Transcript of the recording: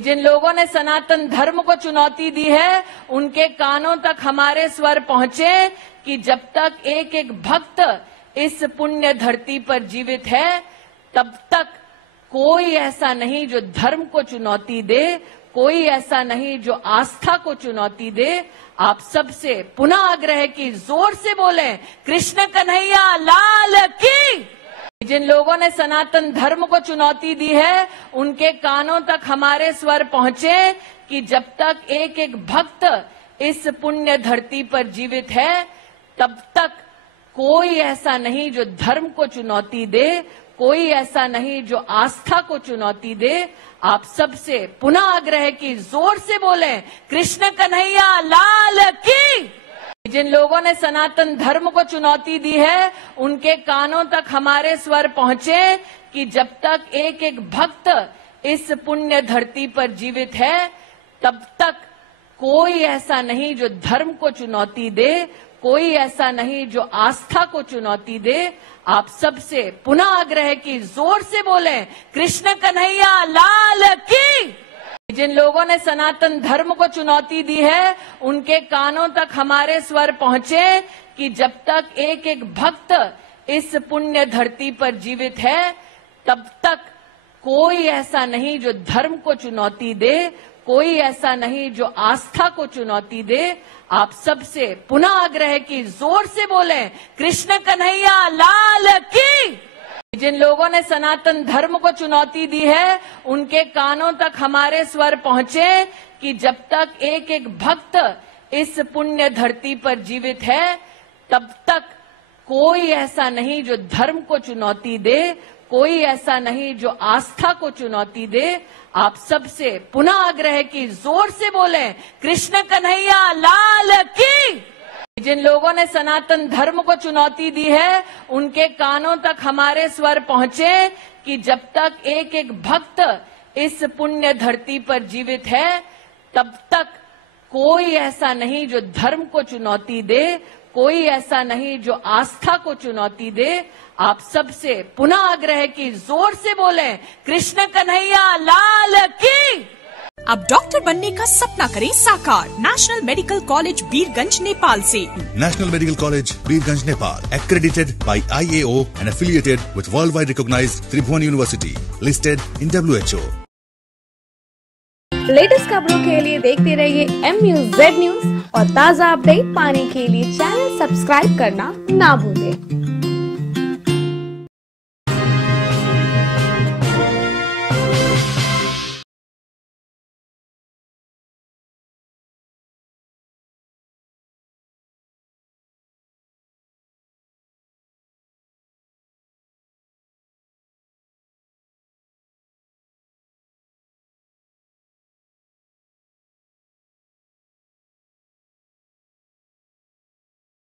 जिन लोगों ने सनातन धर्म को चुनौती दी है, उनके कानों तक हमारे स्वर पहुंचे कि जब तक एक एक भक्त इस पुण्य धरती पर जीवित है, तब तक कोई ऐसा नहीं जो धर्म को चुनौती दे, कोई ऐसा नहीं जो आस्था को चुनौती दे। आप सबसे पुनः आग्रह है कि जोर से बोलें, कृष्ण कन्हैया लाल की। जिन लोगों ने सनातन धर्म को चुनौती दी है, उनके कानों तक हमारे स्वर पहुंचे कि जब तक एक एक भक्त इस पुण्य धरती पर जीवित है, तब तक कोई ऐसा नहीं जो धर्म को चुनौती दे, कोई ऐसा नहीं जो आस्था को चुनौती दे। आप सबसे पुनः आग्रह है कि जोर से बोलें, कृष्ण कन्हैया लाल की। जिन लोगों ने सनातन धर्म को चुनौती दी है, उनके कानों तक हमारे स्वर पहुंचे कि जब तक एक एक भक्त इस पुण्य धरती पर जीवित है, तब तक कोई ऐसा नहीं जो धर्म को चुनौती दे, कोई ऐसा नहीं जो आस्था को चुनौती दे। आप सबसे पुनः आग्रह है कि जोर से बोलें, कृष्ण कन्हैया लाल की। जिन लोगों ने सनातन धर्म को चुनौती दी है, उनके कानों तक हमारे स्वर पहुंचे कि जब तक एक एक भक्त इस पुण्य धरती पर जीवित है, तब तक कोई ऐसा नहीं जो धर्म को चुनौती दे, कोई ऐसा नहीं जो आस्था को चुनौती दे। आप सबसे पुनः आग्रह है कि जोर से बोलें, कृष्ण कन्हैया लाल की। जिन लोगों ने सनातन धर्म को चुनौती दी है, उनके कानों तक हमारे स्वर पहुंचे कि जब तक एक एक भक्त इस पुण्य धरती पर जीवित है, तब तक कोई ऐसा नहीं जो धर्म को चुनौती दे, कोई ऐसा नहीं जो आस्था को चुनौती दे। आप सबसे पुनः आग्रह है कि जोर से बोलें, कृष्ण कन्हैया लाल की। जिन लोगों ने सनातन धर्म को चुनौती दी है, उनके कानों तक हमारे स्वर पहुंचे कि जब तक एक एक भक्त इस पुण्य धरती पर जीवित है, तब तक कोई ऐसा नहीं जो धर्म को चुनौती दे, कोई ऐसा नहीं जो आस्था को चुनौती दे। आप सबसे पुनः आग्रह है कि जोर से बोलें, कृष्ण कन्हैया लाल की। अब डॉक्टर बनने का सपना करें साकार। National medical college Birgunj Nepal से। National medical college Birgunj Nepal, accredited by IAO and affiliated with worldwide recognized Tribhuvan University, listed in WHO. Latest खबरों के लिए देखते रहिए MUZ न्यूज और ताज़ा अपडेट पाने के लिए चैनल सब्सक्राइब करना ना भूलें।